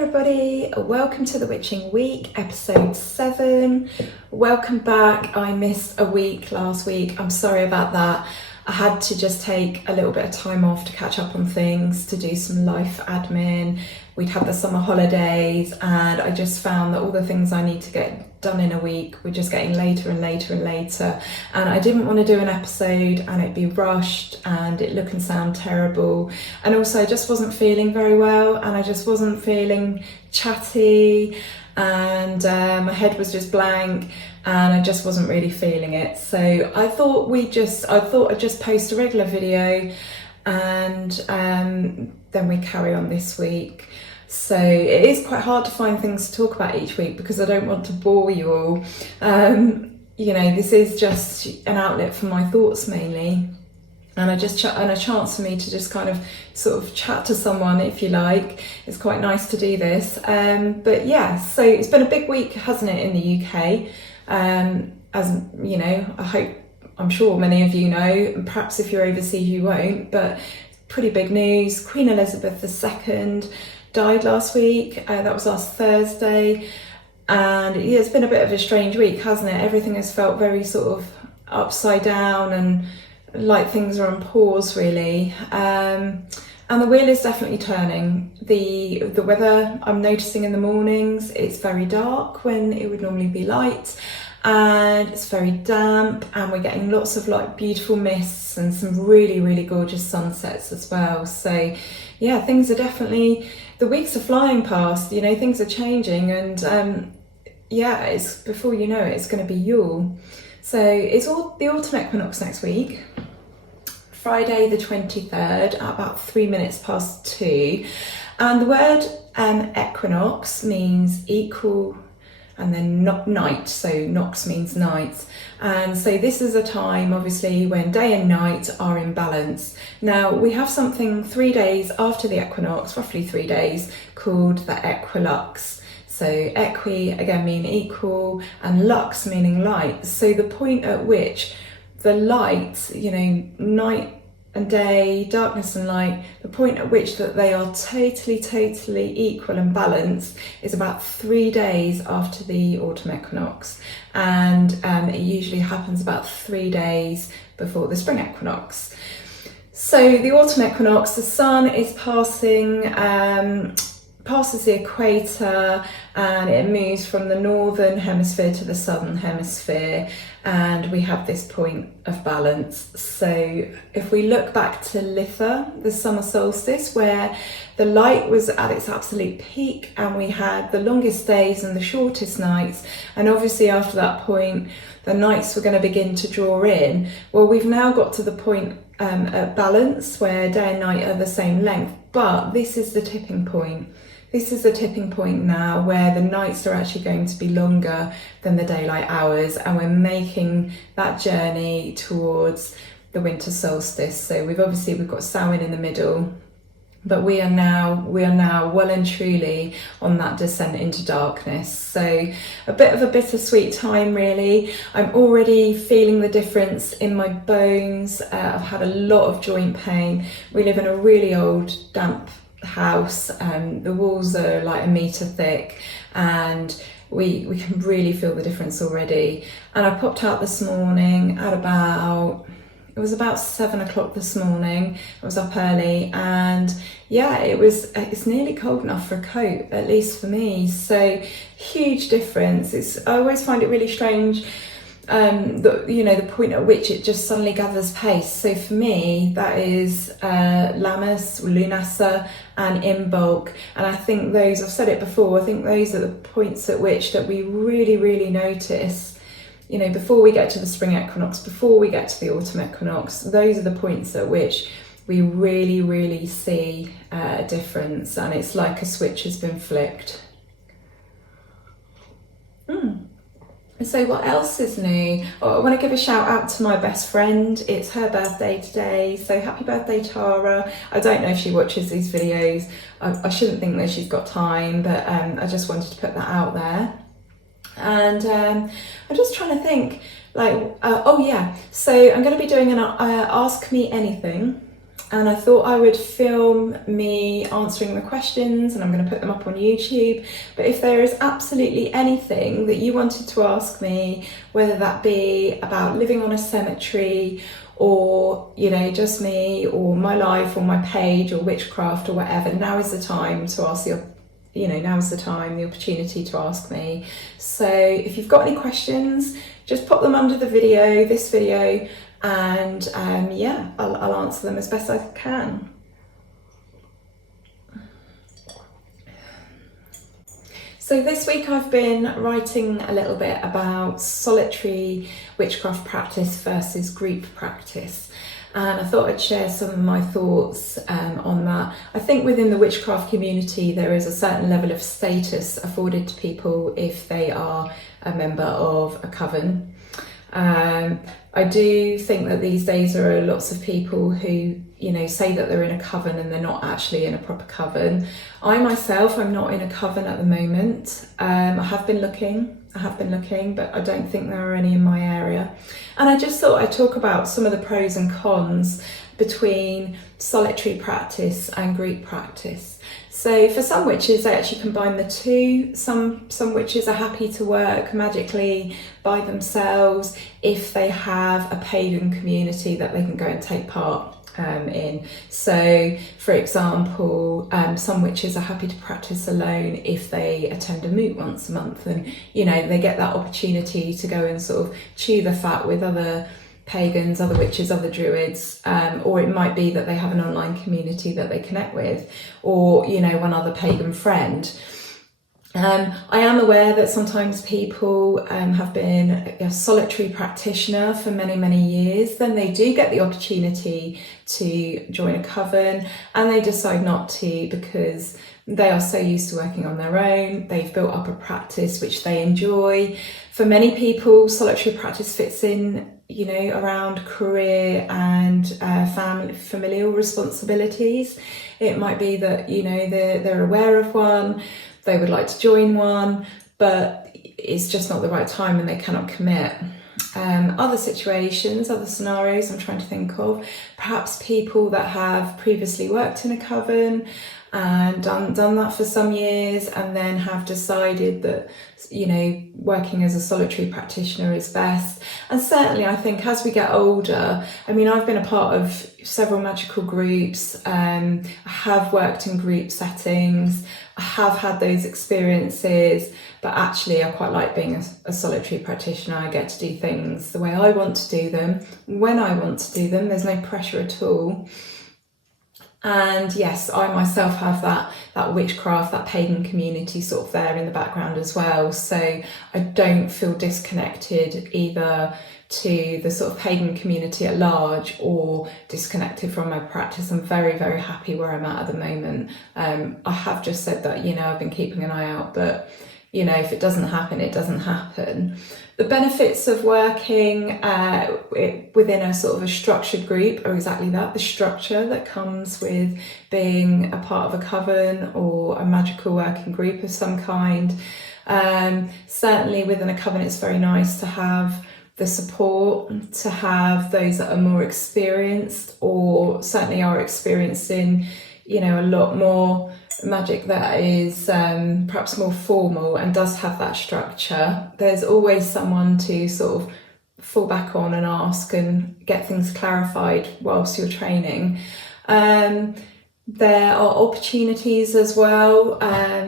everybody, welcome to the Witching Week, episode 7. Welcome back. I missed a week last week. I'm sorry about that. I had to just take a little bit of time off to catch up on things, to do some life admin. We'd had the summer holidays and I just found that all the things I need to get done in a week were just getting later and later and later. And I didn't want to do an episode and it'd be rushed and it look and sound terrible. And also I just wasn't feeling very well and I just wasn't feeling chatty and my head was just blank and I just wasn't really feeling it. So I thought I'd just post a regular video and then we carry on this week. So it is quite hard to find things to talk about each week because I don't want to bore you all. You know, this is just an outlet for my thoughts mainly, and a chance for me to just kind of sort of chat to someone, if you like. It's quite nice to do this. But yeah, so it's been a big week, hasn't it, in the UK? As you know, I'm sure many of you know, and perhaps if you're overseas you won't, but pretty big news. Queen Elizabeth II died last week. That was last Thursday, and yeah, it's been a bit of a strange week, hasn't it? Everything has felt very sort of upside down and like things are on pause, really. And the wheel is definitely turning. The weather I'm noticing in the mornings, it's very dark when it would normally be light, and it's very damp, and we're getting lots of like beautiful mists and some really, really gorgeous sunsets as well. So yeah, things are definitely, the weeks are flying past, you know, things are changing, and yeah, it's, before you know it, it's going to be Yule. So it's all the autumn equinox next week, Friday the 23rd at about 3 minutes past 2. And the word equinox means equal and then night, so nox means night. And so this is a time obviously when day and night are in balance. Now we have something 3 days after the equinox, roughly 3 days, called the equilux. So equi again mean equal and lux meaning light. So the point at which the light, you know, night and day, darkness and light, the point at which that they are totally equal and balanced is about 3 days after the autumn equinox, and it usually happens about 3 days before the spring equinox. So the autumn equinox, the sun is passes the equator and it moves from the northern hemisphere to the southern hemisphere, and we have this point of balance. So if we look back to Litha, the summer solstice, where the light was at its absolute peak and we had the longest days and the shortest nights, and obviously after that point the nights were going to begin to draw in. Well, we've now got to the point at balance where day and night are the same length, but this is the tipping point. This is the tipping point now where the nights are actually going to be longer than the daylight hours, and we're making that journey towards the winter solstice. So we've got Samhain in the middle, but we are now well and truly on that descent into darkness. So a bit of a bittersweet time, really. I'm already feeling the difference in my bones. I've had a lot of joint pain. We live in a really old, damp house, the walls are like 1 meter thick, and we can really feel the difference already. And I popped out this morning at it was about 7 o'clock this morning. I was up early, and yeah, it's nearly cold enough for a coat, at least for me. So huge difference. I always find it really strange, the point at which it just suddenly gathers pace. So for me, that is Lammas, Lunasa and Imbolc. And I think those, I've said it before, I think those are the points at which that we really notice, you know, before we get to the spring equinox, before we get to the autumn equinox. Those are the points at which we really see a difference, and it's like a switch has been flicked. So what else is new? Oh, I want to give a shout out to my best friend. It's her birthday today, so happy birthday, Tara. I don't know if she watches these videos. I shouldn't think that she's got time, but I just wanted to put that out there. And I'm just trying to think, like, oh yeah, so I'm going to be doing an Ask Me Anything and I thought I would film me answering the questions, and I'm going to put them up on YouTube. But if there is absolutely anything that you wanted to ask me, whether that be about living on a cemetery, or just me, or my life, or my page, or witchcraft, or whatever, now is the time to ask the opportunity to ask me. So if you've got any questions, just pop them under this video, and I'll answer them as best I can. So this week I've been writing a little bit about solitary witchcraft practice versus group practice. And I thought I'd share some of my thoughts on that. I think within the witchcraft community there is a certain level of status afforded to people if they are a member of a coven. I do think that these days there are lots of people who say that they're in a coven and they're not actually in a proper coven. I myself, I'm not in a coven at the moment. I have been looking, but I don't think there are any in my area. And I just thought I'd talk about some of the pros and cons between solitary practice and group practice. So for some witches, they actually combine the two. Some witches are happy to work magically by themselves if they have a pagan community that they can go and take part in. So for example, some witches are happy to practice alone if they attend a moot once a month, and they get that opportunity to go and sort of chew the fat with other pagans, other witches, other druids, or it might be that they have an online community that they connect with, or one other pagan friend. I am aware that sometimes people have been a solitary practitioner for many years, then they do get the opportunity to join a coven and they decide not to because they are so used to working on their own. They've built up a practice which they enjoy. For many people, solitary practice fits in around career and familial responsibilities. It might be that they're aware of one, they would like to join one, but it's just not the right time and they cannot commit. Other situations, other scenarios I'm trying to think of, perhaps people that have previously worked in a coven and done that for some years and then have decided that working as a solitary practitioner is best. And certainly I think as we get older, I've been a part of several magical groups, I have worked in group settings, I have had those experiences, but actually I quite like being a solitary practitioner. I get to do things the way I want to do them, when I want to do them, there's no pressure at all. And yes, I myself have that witchcraft, that pagan community sort of there in the background as well. So I don't feel disconnected either to the sort of pagan community at large or disconnected from my practice. I'm very happy where I'm at the moment. I have just said that, I've been keeping an eye out, but if it doesn't happen, it doesn't happen. The benefits of working within a sort of a structured group are exactly that, the structure that comes with being a part of a coven or a magical working group of some kind. Certainly within a coven, it's very nice to have the support, to have those that are more experienced or certainly are experienced in, a lot more magic that is perhaps more formal and does have that structure. There's always someone to sort of fall back on and ask and get things clarified whilst you're training. There are opportunities as well,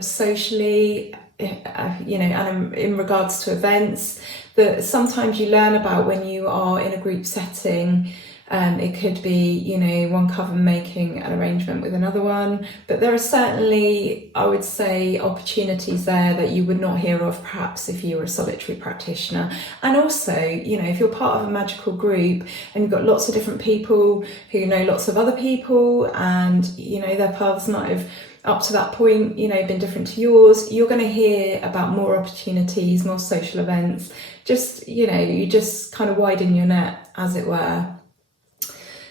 socially, and in regards to events that sometimes you learn about when you are in a group setting. It could be, one coven making an arrangement with another one, but there are certainly, I would say, opportunities there that you would not hear of perhaps if you were a solitary practitioner. And also, if you're part of a magical group and you've got lots of different people who know lots of other people and, their paths might have up to that point, been different to yours, you're going to hear about more opportunities, more social events. Just, you just kind of widen your net, as it were.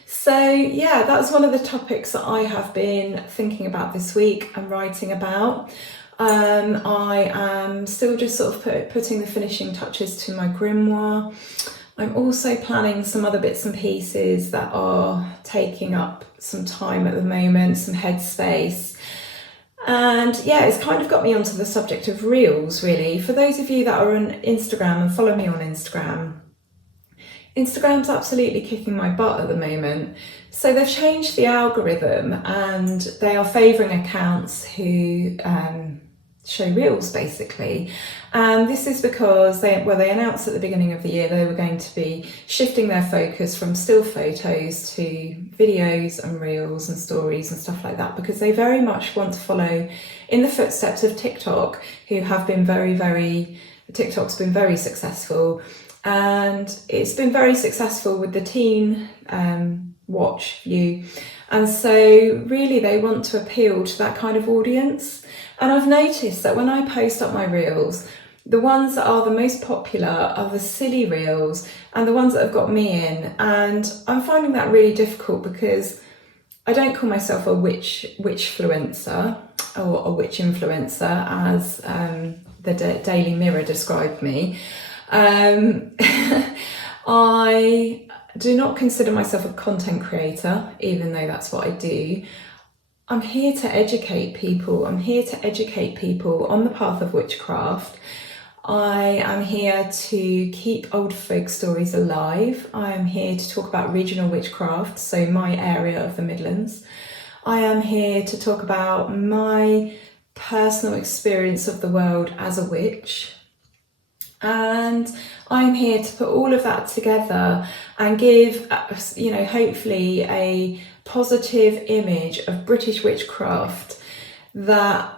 So yeah, that's one of the topics that I have been thinking about this week and writing about. I am still just sort of putting the finishing touches to my grimoire. I'm also planning some other bits and pieces that are taking up some time at the moment, some headspace. And yeah, it's kind of got me onto the subject of reels, really. For those of you that are on Instagram and follow me on Instagram, Instagram's absolutely kicking my butt at the moment. So they've changed the algorithm and they are favouring accounts who show reels, basically. And this is because they announced at the beginning of the year they were going to be shifting their focus from still photos to videos and reels and stories and stuff like that, because they very much want to follow in the footsteps of TikTok, who have been TikTok's been very successful. And it's been very successful with the teen watch view. And so really they want to appeal to that kind of audience. And I've noticed that when I post up my reels, the ones that are the most popular are the silly reels and the ones that have got me in. And I'm finding that really difficult because I don't call myself a witchfluencer or a witch influencer, as the Daily Mirror described me. I do not consider myself a content creator, even though that's what I do. I'm here to educate people. I'm here to educate people on the path of witchcraft. I am here to keep old folk stories alive. I am here to talk about regional witchcraft, so my area of the Midlands. I am here to talk about my personal experience of the world as a witch. And I'm here to put all of that together and give, hopefully a positive image of British witchcraft that,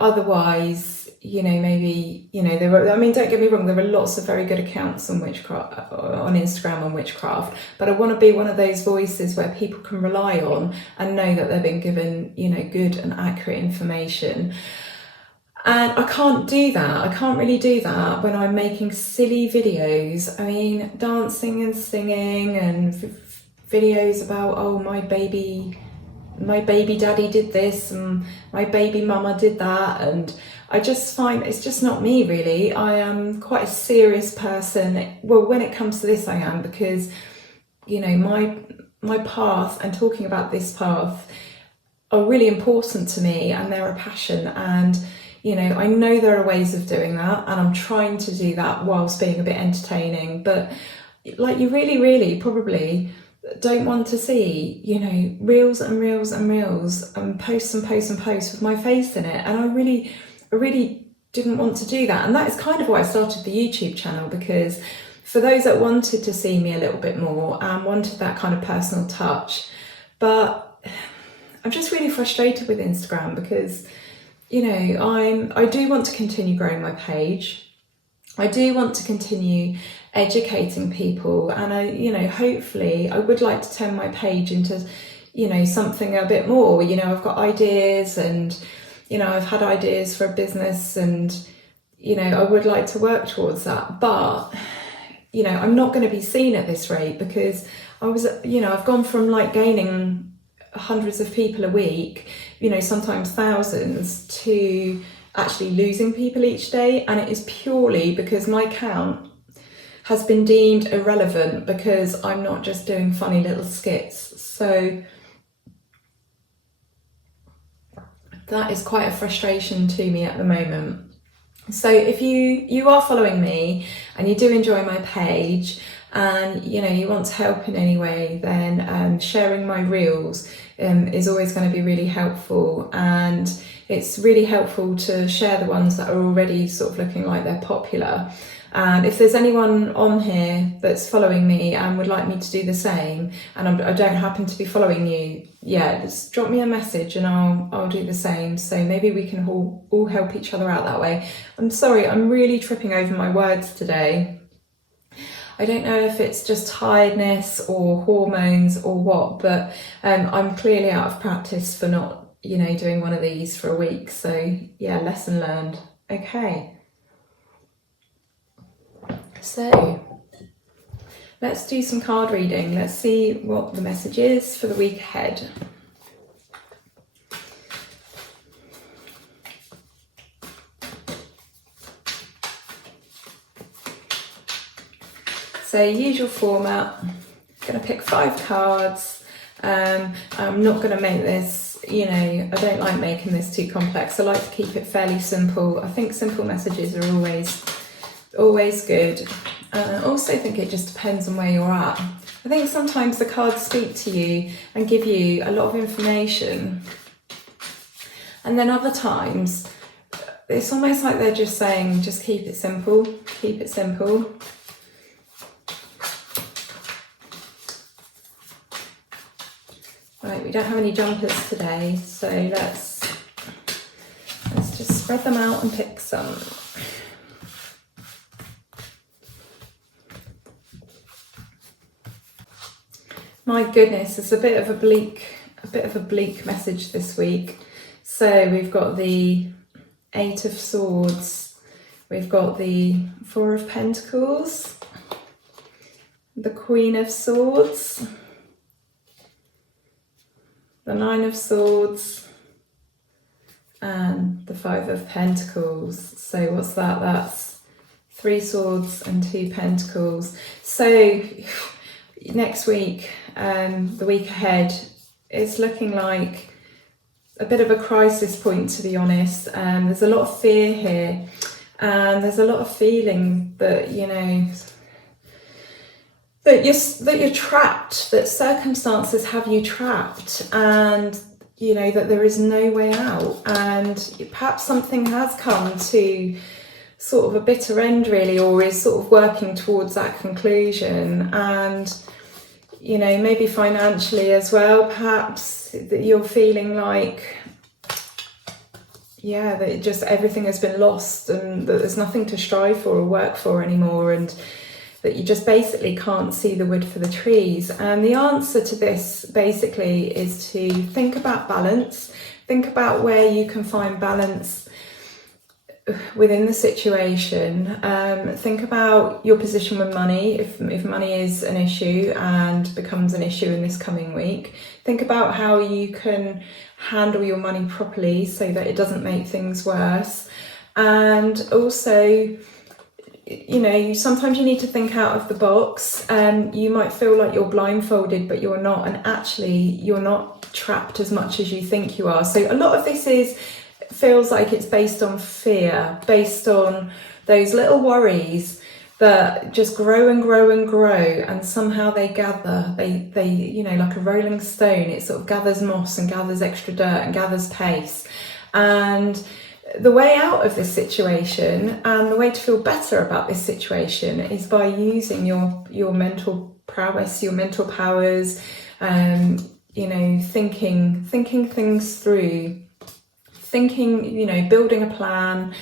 otherwise, maybe, don't get me wrong, there are lots of very good accounts on witchcraft, on Instagram on witchcraft, but I want to be one of those voices where people can rely on and know that they're being given, good and accurate information. And I can't do that. I can't really do that when I'm making silly videos. I mean, dancing and singing and videos about, oh, my baby daddy did this and my baby mama did that. And I just find it's just not me, really. I am quite a serious person. Well, when it comes to this, I am, because, my path and talking about this path are really important to me and they're a passion. And I know there are ways of doing that and I'm trying to do that whilst being a bit entertaining, but you really, really probably don't want to see, reels and reels and reels and posts and posts and posts with my face in it. And I really didn't want to do that. And that is kind of why I started the YouTube channel, because for those that wanted to see me a little bit more and wanted that kind of personal touch, but I'm just really frustrated with Instagram because I do want to continue growing my page. I do want to continue educating people, and hopefully I would like to turn my page into, something a bit more. I've got ideas and, I've had ideas for a business and, I would like to work towards that. But, I'm not going to be seen at this rate because I've gone from gaining hundreds of people a week, sometimes thousands, to actually losing people each day. And it is purely because my account has been deemed irrelevant because I'm not just doing funny little skits. So that is quite a frustration to me at the moment. So if you are following me and you do enjoy my page and you want to help in any way, then sharing my reels is always going to be really helpful. And it's really helpful to share the ones that are already sort of looking like they're popular. And if there's anyone on here that's following me and would like me to do the same, and I don't happen to be following you, just drop me a message and I'll do the same. So maybe we can all help each other out that way. I'm sorry, I'm really tripping over my words today. I don't know if it's just tiredness or hormones or what, but I'm clearly out of practice for not, doing one of these for a week. So yeah, lesson learned. Okay. So let's do some card reading. Let's see what the message is for the week ahead. So usual format, I'm going to pick 5 cards. I'm not going to make this, you know, I don't like making this too complex. I like to keep it fairly simple. I think simple messages are always good. I also think it just depends on where you're at. I think sometimes the cards speak to you and give you a lot of information. And then other times, it's almost like they're just saying, just keep it simple, keep it simple. Right, we don't have any jumpers today, so let's just spread them out and pick some. My goodness, it's a bit of a bleak message this week. So we've got the 8 of Swords, we've got the 4 of Pentacles, the Queen of Swords, the 9 of Swords, and the 5 of Pentacles. So what's that? That's 3 swords and 2 pentacles. So next week, the week ahead, it's looking like a bit of a crisis point, to be honest. There's a lot of fear here, and there's a lot of feeling that, you know, that you're trapped, that circumstances have you trapped, and you know that there is no way out, and perhaps something has come to sort of a bitter end, really, or is sort of working towards that conclusion. And you know, maybe financially as well, perhaps that you're feeling like, yeah, that it just everything has been lost, and that there's nothing to strive for or work for anymore, and that you just basically can't see the wood for the trees. And the answer to this basically is to think about balance, think about where you can find balance within the situation. Think about your position with money, if money is an issue and becomes an issue in this coming week. Think about how you can handle your money properly so that it doesn't make things worse. And also, you know, sometimes you need to think out of the box. You might feel like you're blindfolded, but you're not, and actually you're not trapped as much as you think you are. So a lot of this feels like it's based on fear, based on those little worries that just grow and grow and grow, and somehow they gather, they you know, like a rolling stone, it sort of gathers moss and gathers extra dirt and gathers pace. And the way out of this situation, and the way to feel better about this situation, is by using your mental prowess, your mental powers, you know, thinking things through, you know, building a plan,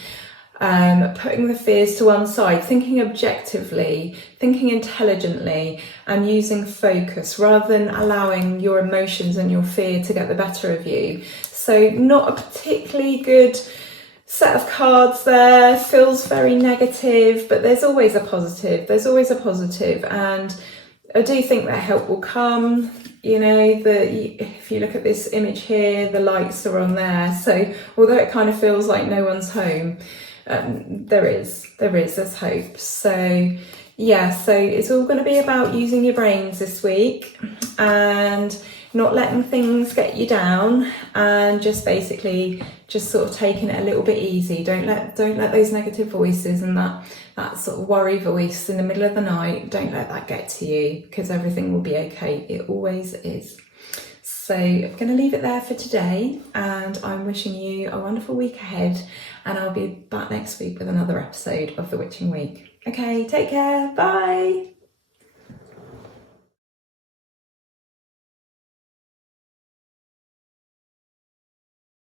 putting the fears to one side, thinking objectively, thinking intelligently, and using focus rather than allowing your emotions and your fear to get the better of you. So not a particularly good set of cards there, feels very negative, but there's always a positive, and I do think that help will come. You know, if you look at this image here, the lights are on there, so although it kind of feels like no one's home, there's hope. So yeah, so it's all going to be about using your brains this week and not letting things get you down, and just basically just sort of taking it a little bit easy. Don't let those negative voices and that sort of worry voice in the middle of the night, don't let that get to you, because everything will be okay. It always is. So I'm going to leave it there for today, and I'm wishing you a wonderful week ahead, and I'll be back next week with another episode of The Witching Week. Okay, take care, bye!